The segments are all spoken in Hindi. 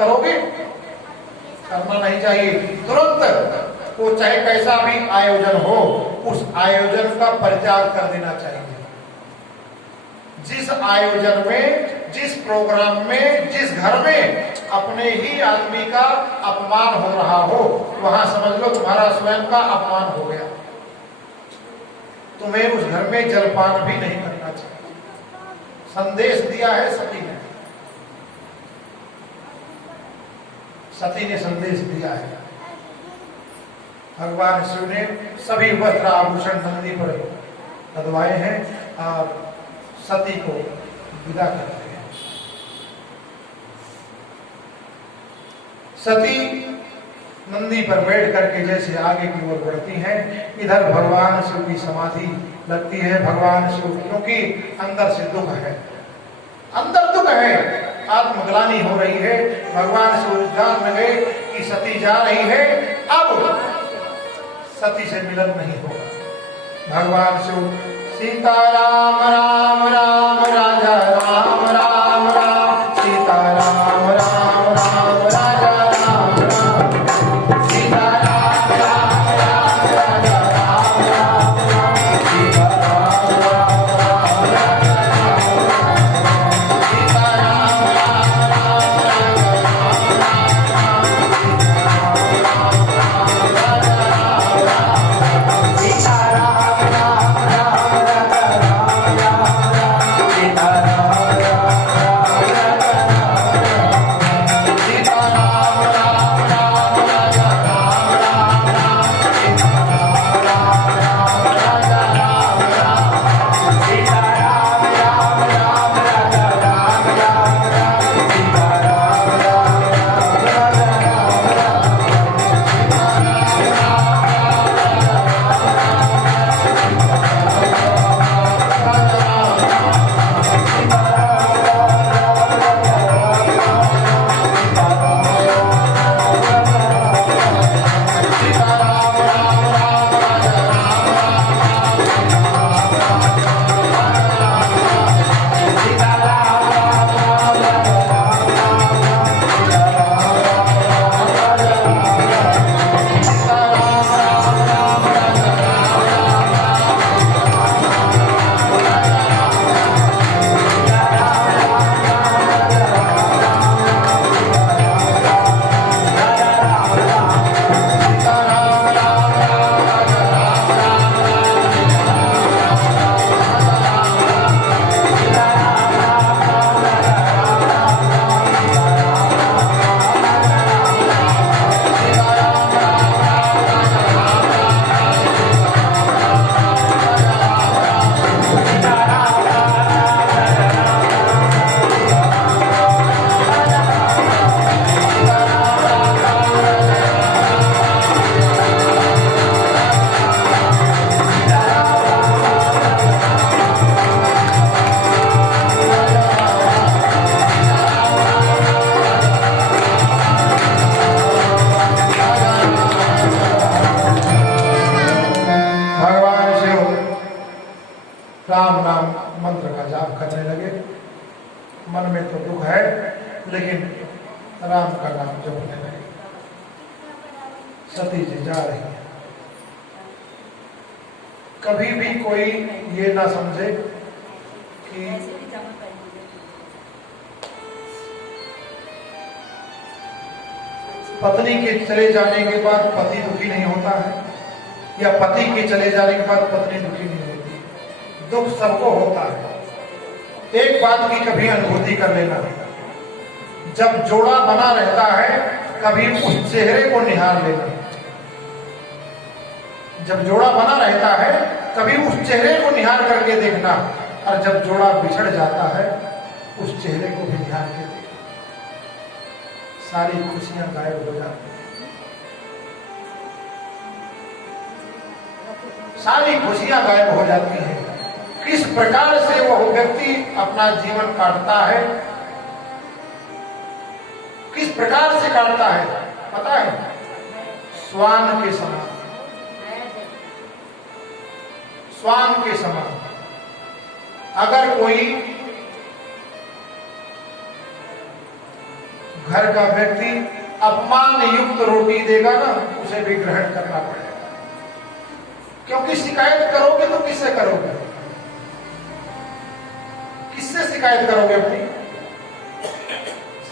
करोगे? करना नहीं चाहिए। तुरंत वो चाहे कैसा भी आयोजन हो, उस आयोजन का परित्याग कर देना चाहिए। जिस आयोजन में, जिस प्रोग्राम में, जिस घर में अपने ही आदमी का अपमान हो रहा हो, वहां समझ लो तुम्हारा स्वयं का अपमान हो गया। तुम्हें उस घर में जलपान भी नहीं करना चाहिए। संदेश दिया है सती ने, सती ने संदेश दिया है। भगवान शिव ने सभी वस्त्र आभूषण नंदी पर लदवाए हैं और सती को विदा करते हैं। सती नंदी पर बैठ करके जैसे आगे की ओर बढ़ती हैं, इधर भगवान शिव की समाधि लगती है। भगवान शिव, क्योंकि अंदर से दुख है, अंदर दुख है, आत्मग्लानि हो रही है। भगवान शिव जान में गए कि सती जा रही है, अब सती से मिलन नहीं होगा। भगवान शिव सीता राम राम राम राजा राम राम राम, सीता राम राम राम राजा राम राम, सीता राम राम राम राजा राम राम राम, सीता राम राम राम राजा राम राम, सीता राम राम राम राजा राम राम राम, सीता राम राम राम राजा राम राम, सीता राम राम राम नाम मंत्र का जाप करने लगे। मन में तो दुख है, लेकिन राम का नाम जपने लगे। सती जी जा रही है। कभी भी कोई ये ना समझे कि पत्नी के चले जाने के बाद पति दुखी नहीं होता है, या पति के चले जाने के बाद पत्नी दुखी नहीं होती। दुख सबको होता है। एक बात की कभी अनुभूति कर लेना, जब जोड़ा बना रहता है कभी उस चेहरे को निहार लेना। जब जोड़ा बना रहता है कभी उस चेहरे को निहार करके देखना, और जब जोड़ा बिछड़ जाता है उस चेहरे को भी निहार के देखना। सारी खुशियां गायब हो जाती हैं, सारी खुशियां गायब हो जाती हैं। किस प्रकार से वह व्यक्ति अपना जीवन काटता है, किस प्रकार से काटता है पता है? श्वान के समान, श्वान के समान। अगर कोई घर का व्यक्ति अपमान युक्त रोटी देगा ना, उसे भी ग्रहण करना पड़ेगा। क्योंकि शिकायत करोगे तो किससे करोगे? किससे शिकायत करोगे अपनी?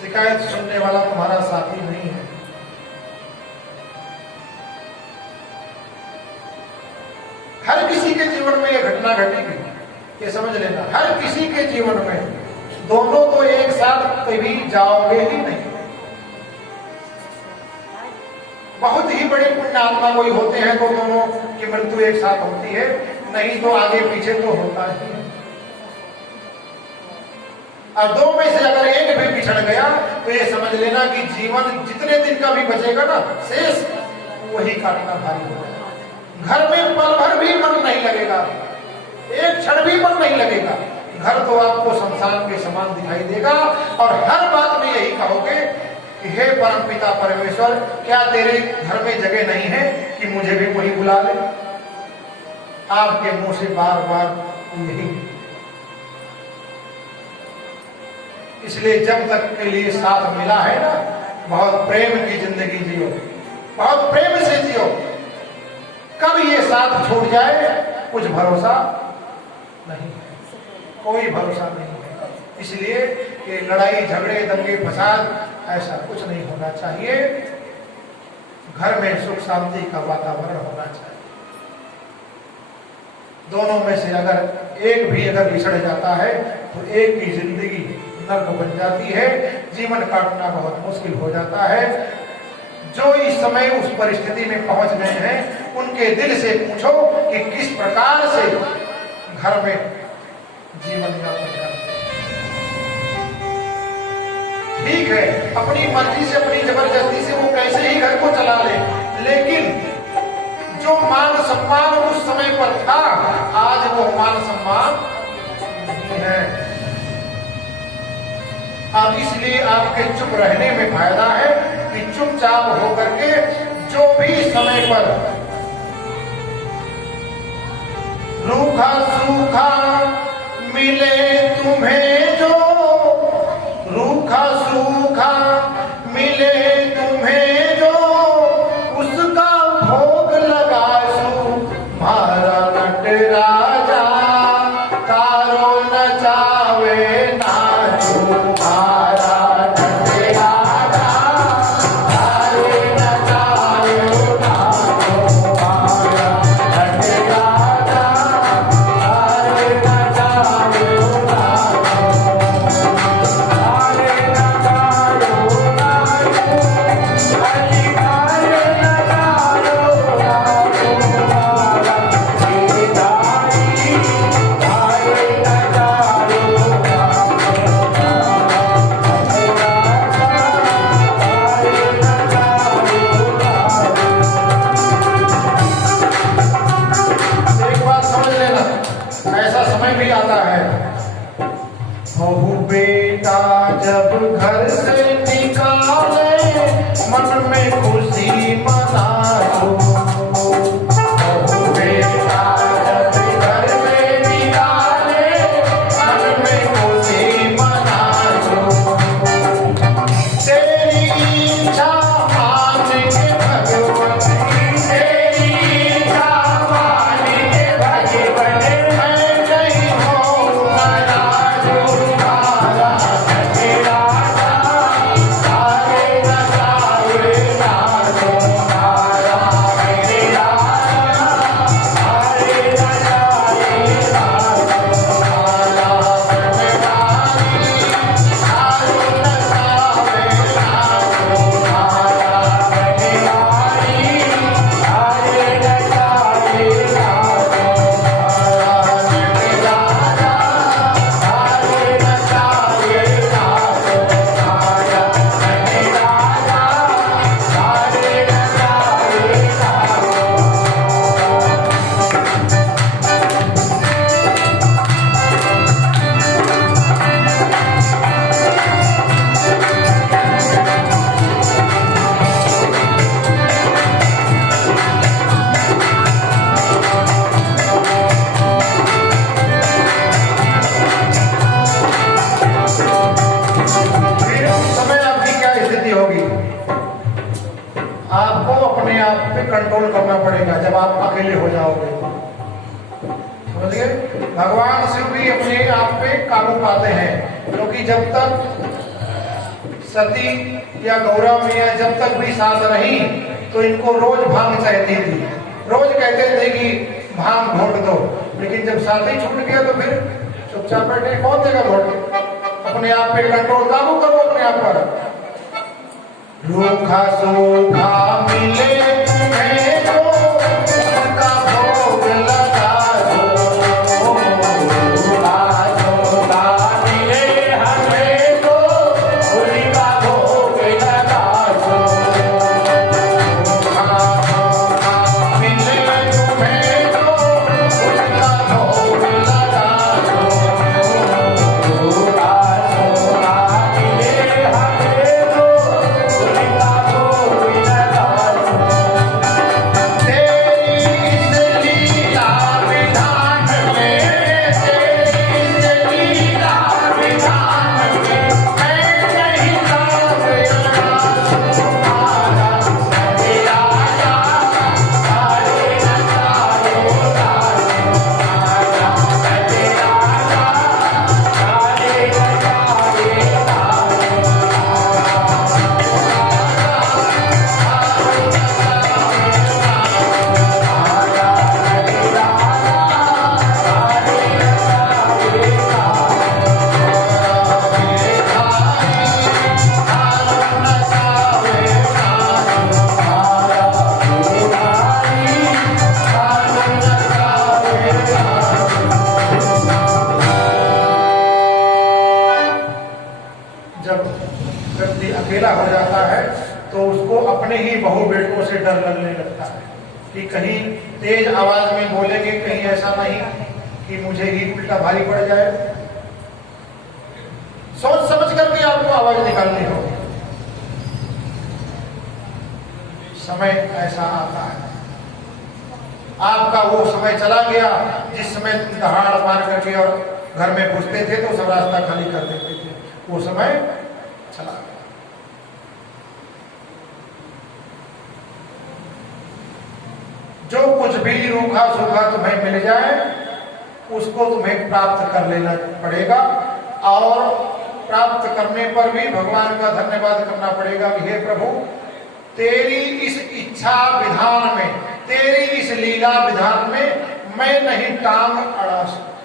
शिकायत सुनने वाला तुम्हारा साथी नहीं है। हर किसी के जीवन में यह घटना घटेगी, ये समझ लेना। हर किसी के जीवन में दोनों तो एक साथ कभी जाओगे ही नहीं। बहुत ही बड़ी पुण्यात्मा कोई होते हैं तो दोनों की मृत्यु एक साथ होती है, नहीं तो आगे पीछे तो होता ही है। और दो में से अगर एक भी बिछड़ गया तो ये समझ लेना कि जीवन जितने दिन का भी बचेगा ना, शेष वही काटना भारी होगा। घर में पल भर भी मन नहीं लगेगा, एक क्षण भी मन नहीं लगेगा। घर तो आपको शमशान के समान दिखाई देगा और हर बात में यही कहोगे कि हे परमपिता परमेश्वर, क्या तेरे घर में जगह नहीं है कि मुझे भी कोई बुला ले? आपके मुंह से बार बार यही। इसलिए जब तक के लिए साथ मिला है ना, बहुत प्रेम की जिंदगी जियो, बहुत प्रेम से जियो। कब ये साथ छूट जाए कुछ भरोसा नहीं, कोई भरोसा नहीं है। इसलिए ये लड़ाई झगड़े दंगे फसाद ऐसा कुछ नहीं होना चाहिए। घर में सुख शांति का वातावरण होना चाहिए। दोनों में से अगर एक भी अगर बिछड़ जाता है तो एक की जिंदगी नर्क बन जाती है, जीवन काटना बहुत मुश्किल हो जाता है। जो इस समय उस परिस्थिति में पहुंच गए हैं, उनके दिल से पूछो कि किस प्रकार से घर में जीवन यापन करते। ठीक है, अपनी मर्जी से अपनी जबरदस्ती से वो कैसे ही घर को चला ले, लेकिन जो मान सम्मान उस समय पर था, आज वो मान सम्मान नहीं है। अब इसलिए आपके चुप रहने में फायदा है कि चुपचाप होकर के जो भी समय पर रूखा सूखा मिले तुम्हें, जो रूखा सूखा मिले तुम्हें जो, उसका भोग लगासू मारा नटराजा, तारो नचावे नाचू मारा नटराजा, तारे नचावे नाचू मारा नटराजा, तारे नचावे नाचू जाओगी, आपको अपने आप पे कंट्रोल करना पड़ेगा जब आप अकेले हो जाओगे। समझिए, भगवान शिव भी अपने आप पे काबू पाते हैं, क्योंकि जब तक सती या गौरा मैया जब तक भी साथ रही तो इनको रोज भांग चाहती थी, रोज कहते थे कि भांग घोट दो, लेकिन जब साथी छूट गया तो फिर चुपचाप बैठे, कौन देगा घोट के? अपने आप पे कंट्रोल, काबू करो अपने आप पर। रूखा सूखा मिले तुम्हें तो उसका भोग लगा दो, रूखा सूखा मिले हमें तो उसका भोग लगा दो, रूखा सूखा मिले तुम्हें तो उसका भोग लगा दो, रूखा सूखा मिले हमें तो अकेला हो जाता है तो उसको अपने ही बहू बेटों से डर लगने लगता है कि कहीं तेज आवाज में बोलेंगे, कहीं ऐसा नहीं कि मुझे ही उल्टा भारी पड़ जाए। सोच समझ करके आपको आवाज निकालनी होगी। समय ऐसा आता है, आपका वो समय चला गया जिस समय तुम दहाड़ मार करके और घर में घुसते थे तो सब रास्ता खाली कर देते थे, वो समय चला गया। जो कुछ भी रूखा सूखा तुम्हें मिल जाए उसको तुम्हें प्राप्त कर लेना पड़ेगा, और प्राप्त करने पर भी भगवान का धन्यवाद करना पड़ेगा कि हे प्रभु, तेरी इस इच्छा विधान में, तेरी इस लीला विधान में मैं नहीं टांग अड़ा सकता।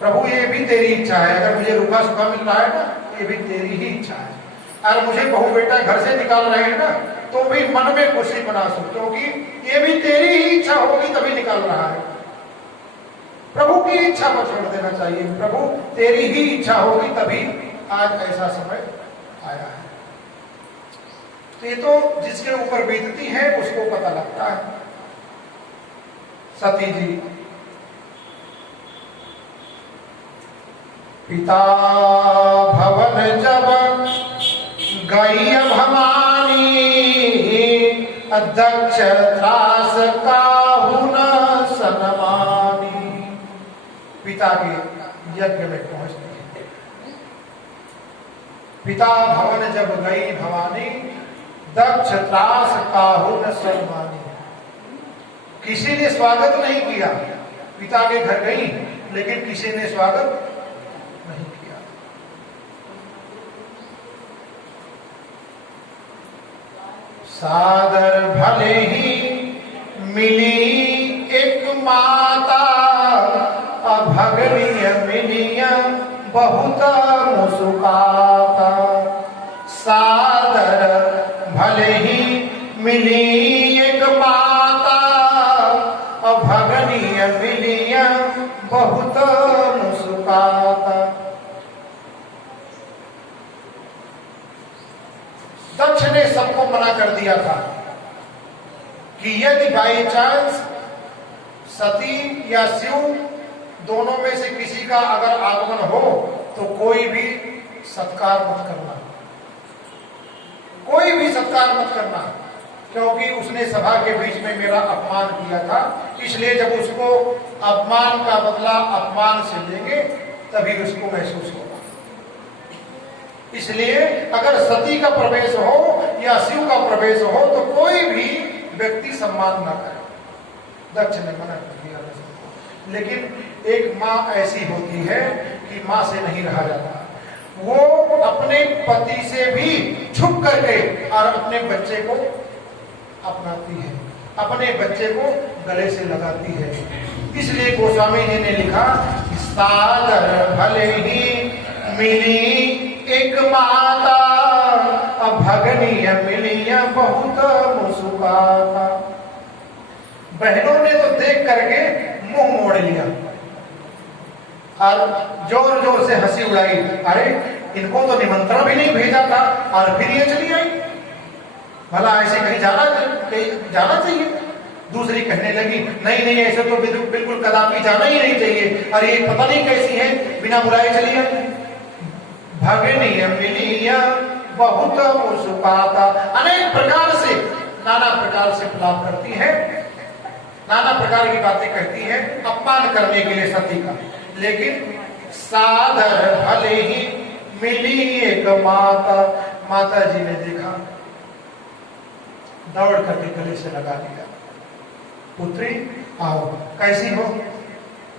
प्रभु ये भी तेरी इच्छा है, अगर मुझे रूखा सूखा मिल रहा है ना, ये भी तेरी ही इच्छा है। अगर मुझे बहू बेटा घर से निकाल रहे हैं ना, तो भी मन में खुशी बना सकते, क्योंकि ये भी तेरी ही इच्छा होगी तभी निकाल रहा है। प्रभु की इच्छा पर छोड़ देना चाहिए, प्रभु तेरी ही इच्छा होगी तभी आज ऐसा समय आया है। तो ये तो जिसके ऊपर बीतती है उसको पता लगता है। सती जी, पिता भवन जब गई भवानी, अध्यक्ष त्रास काहू न सनमानी। पिता के यज्ञ में पहुंचती है। पिता भवन जब गई भवानी, दक्ष त्रास काहू न सनमानी। किसी ने स्वागत नहीं किया, पिता के घर गई लेकिन किसी ने स्वागत नहीं किया। सादर भले ही मिली एक माता, अभगनीय मिलिया बहुत मुस्काता। सादर भले ही मिली एक माता, अभगनीय मिलिया बहुत मुस्काता। दक्ष ने सबको मना कर दिया था कि यदि बाई चांस सती या शिव दोनों में से किसी का अगर आगमन हो तो कोई भी सत्कार मत करना, कोई भी सत्कार मत करना, क्योंकि उसने सभा के बीच में मेरा अपमान किया था। इसलिए जब उसको अपमान का बदला अपमान से लेंगे तभी उसको महसूस होगा। इसलिए अगर सती का प्रवेश हो या शिव का प्रवेश हो तो कोई भी व्यक्ति सम्मान ना करे। दक्ष ने मना कर दिया। लेकिन एक माँ ऐसी होती है कि माँ से नहीं रहा जाता, वो अपने पति से भी छुप करके और अपने बच्चे को अपनाती है, अपने बच्चे को गले से लगाती है। इसलिए गोस्वामी जी ने लिखा, सादर भले ही मिली एक माता, भगनीय मिलिया बहुत मुस्कुराता। बहनों ने तो देख करके मुंह मोड़ लिया और जोर जोर से हंसी उड़ाई। अरे इनको तो निमंत्रण भी नहीं भेजा था और फिर ये चली आई, भला ऐसे कहीं जाना चाहिए। दूसरी कहने लगी, नहीं नहीं ऐसे तो बिल्कुल कदापि जाना ही नहीं चाहिए, और ये पता नहीं कैसी है, बिना बुलाए चली आई। भगनीय मिलिया बहुत मुस्कुराता। अनेक प्रकार से, नाना प्रकार से प्रलाप करती है, नाना प्रकार की बातें कहती है अपमान करने के लिए सती का। लेकिन सादर भले ही मिली एक माता। माता जी ने देखा, दौड़ करके गले से लगा दिया, पुत्री आओ, कैसी हो?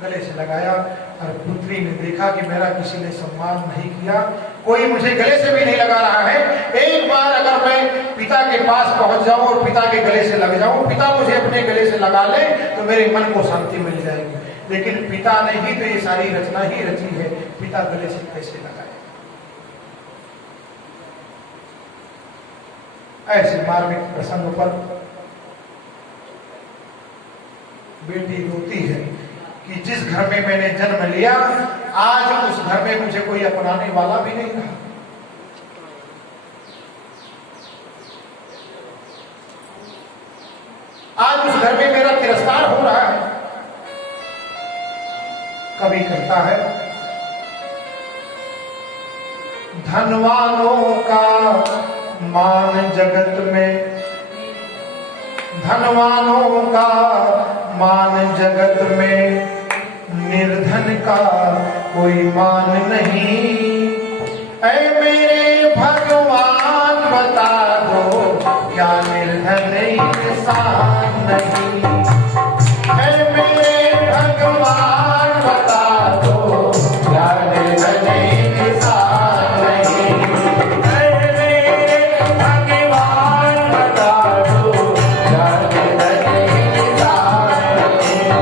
गले से लगाया और पुत्री ने देखा कि मेरा किसी ने सम्मान नहीं किया, कोई मुझे गले से भी नहीं लगा रहा है। एक बार अगर मैं पिता के पास पहुंच जाऊं और पिता के गले से लग जाऊं, पिता मुझे अपने गले से लगा ले तो मेरे मन को शांति मिल जाएगी। लेकिन पिता ने ही तो ये सारी रचना ही रची है, पिता गले से कैसे लगाए? ऐसे मार्मिक प्रसंग पर बेटी रोती है कि जिस घर में मैंने जन्म लिया, आज उस घर में मुझे कोई अपनाने वाला भी नहीं रहा। आज उस घर में मेरा तिरस्कार हो रहा है। कवि कहता है, धनवानों का मान जगत में, धनवानों का मान जगत में, निर्धन का कोई मान नहीं। ऐ मेरे भगवान बता दो, क्या निर्धन इंसान नहीं? ऐ मेरे भगवान बता दो, क्या निर्धन इंसान नहीं? ऐ मेरे भगवान बता दो, क्या निर्धन इंसान नहीं?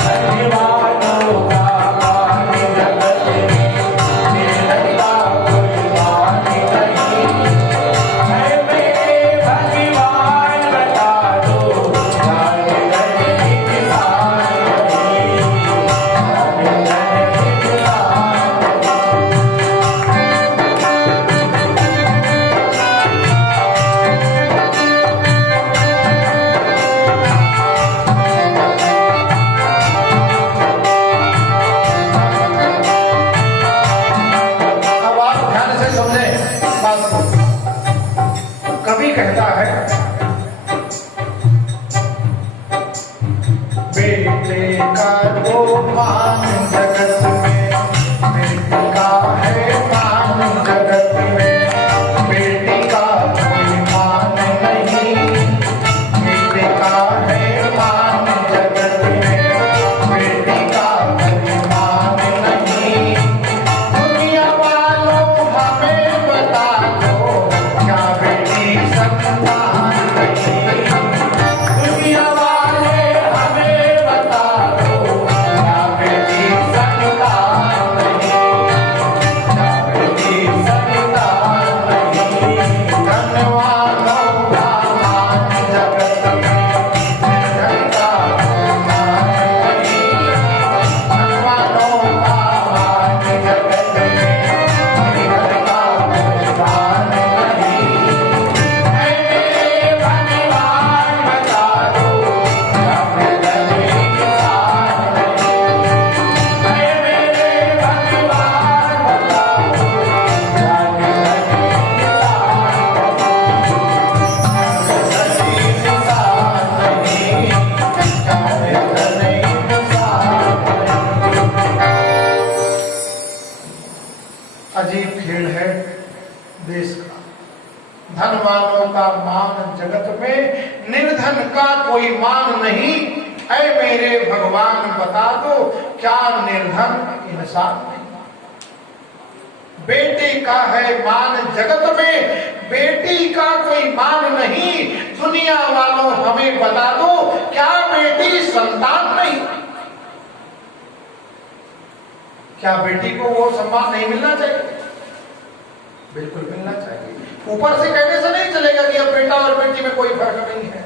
धन्यवादों का मान जगत में, निर्धन का कोई मान नहीं। ऐ मेरे भगवान बता दो, क्या निर्धन इंसान नहीं? निर्धन इंसान अब आप ध्यान से समझे बात को। कवि कहता है, बेटे का तो मान जगत में, बेटी का है मान जगत में, बेटी का कोई मान नहीं। बेटे का है मान जगत में, बेटी का कोई मान नहीं। दुनिया वालों हमें बता दो, क्या बेटी संतान नहीं? दुनिया वाले हमें बता दो, क्या बेटी संतान देश का। धन वालों का मान जगत में, निर्धन का कोई मान नहीं। ऐ मेरे भगवान बता दो, क्या निर्धन इंसान नहीं? बेटे का है मान जगत में, बेटी का कोई मान नहीं। दुनिया वालों हमें बता दो, क्या बेटी संतान नहीं? क्या बेटी को वो सम्मान नहीं मिलना चाहिए? बिल्कुल मिलना चाहिए। ऊपर से कहने से नहीं चलेगा कि अब बेटा और बेटी में कोई फर्क नहीं है।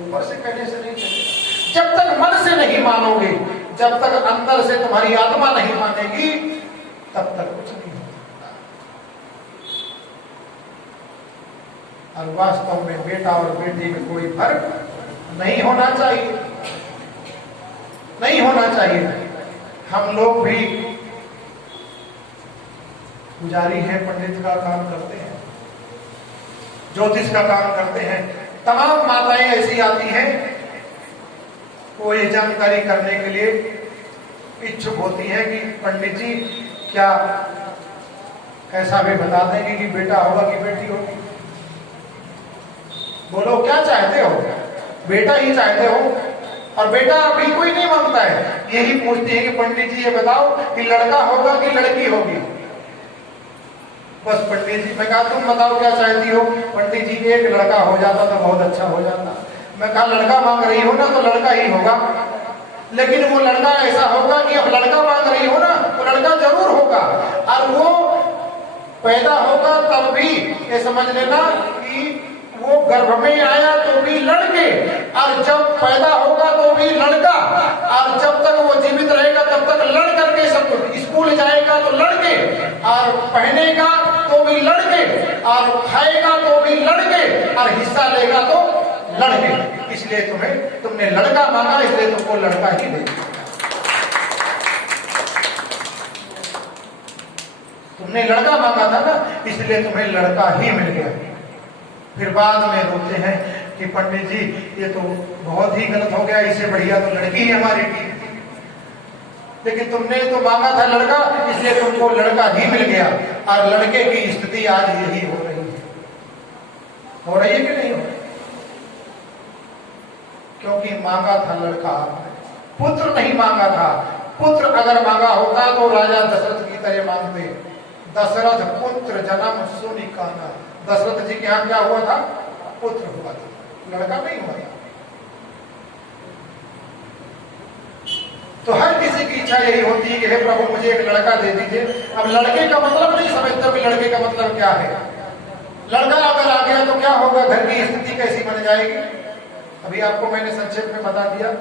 ऊपर से कहने से नहीं चलेगा। जब तक मन से नहीं मानोगे, जब तक अंदर से तुम्हारी आत्मा नहीं मानेगी, तब तक कुछ नहीं हो सकता। और वास्तव में बेटा और बेटी में कोई फर्क नहीं होना चाहिए, नहीं होना चाहिए। हम लोग भी पुजारी हैं, पंडित का काम करते हैं, ज्योतिष का काम करते हैं। तमाम माताएं ऐसी आती हैं, वो ये जानकारी करने के लिए इच्छुक होती हैं कि पंडित जी क्या ऐसा भी बता देंगे कि बेटा होगा कि बेटी होगी? बोलो क्या चाहते हो? बेटा ही चाहते हो। और बेटा अभी कोई नहीं मांगता है, यही पूछते हैं कि पंडित जी ये बताओ कि लड़का होगा कि लड़की होगी? बस पंडित जी, मैं कहा तुम बताओ क्या चाहती हो? पंडित जी एक लड़का हो जाता तो बहुत अच्छा हो जाता। मैं कहा लड़का मांग रही हो ना तो लड़का ही होगा, लेकिन वो लड़का ऐसा होगा कि अब लड़का मांग रही हो ना तो लड़का जरूर होगा। और वो पैदा होगा तब भी ये समझ लेना कि वो गर्भ में आया तो भी लड़के, और जब पैदा होगा तो भी लड़का, और जब तक वो जीवित रहेगा तब तक लड़ करके सब स्कूल जाएगा तो लड़के, और पहनेगा तो भी लड़के, और खाएगा तो भी लड़के, और हिस्सा लेगा तो लड़के। इसलिए तुमने लड़का मांगा, इसलिए तुमको लड़का ही दे। तुमने लड़का मांगा था ना, इसलिए तुम्हें लड़का ही मिल गया। फिर बाद में रोते हैं कि पंडित जी ये तो बहुत ही गलत हो गया, इससे बढ़िया तो लड़की ही हमारी थी। लेकिन तुमने तो मांगा था लड़का, इसलिए तुमको लड़का ही मिल गया। और लड़के की स्थिति आज यही हो रही है। हो रही है कि नहीं हो रही? क्योंकि मांगा था लड़का, पुत्र नहीं मांगा था। पुत्र अगर मांगा होता तो राजा दशरथ की तरह मांगते। दशरथ पुत्र जन्म सुनि काना। दशरथ जी के यहाँ क्या हुआ था? पुत्र हुआ था, लड़का नहीं हुआ था। तो हर किसी की इच्छा यही होती है कि हे प्रभु मुझे एक लड़का दे दीजिए। अब लड़के का मतलब नहीं समझते कि लड़के का मतलब क्या है। लड़का अगर आ गया तो क्या होगा, घर की स्थिति कैसी बन जाएगी? अभी आपको मैंने संक्षेप में बता दिया।